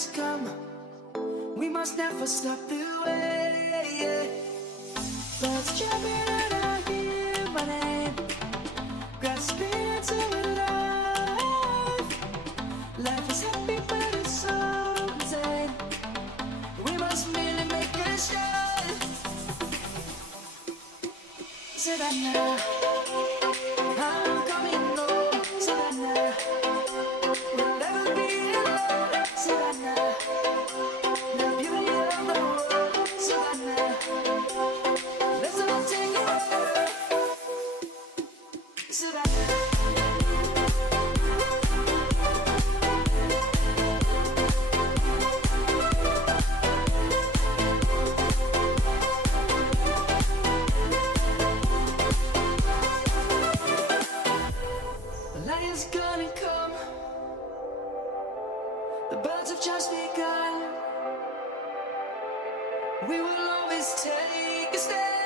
has come. We must never stop the way. Birds jumping and I hear my name, grasping into life. Life is happy but it's so insane. We must merely make a start. Savannah, I'm coming home. Savannah, we'll never be alone. Savannah, the beauty of the world. Savannah, let's all take it over. Savannah. Lion's gonna come. The birds have just begun. We will always take a stand.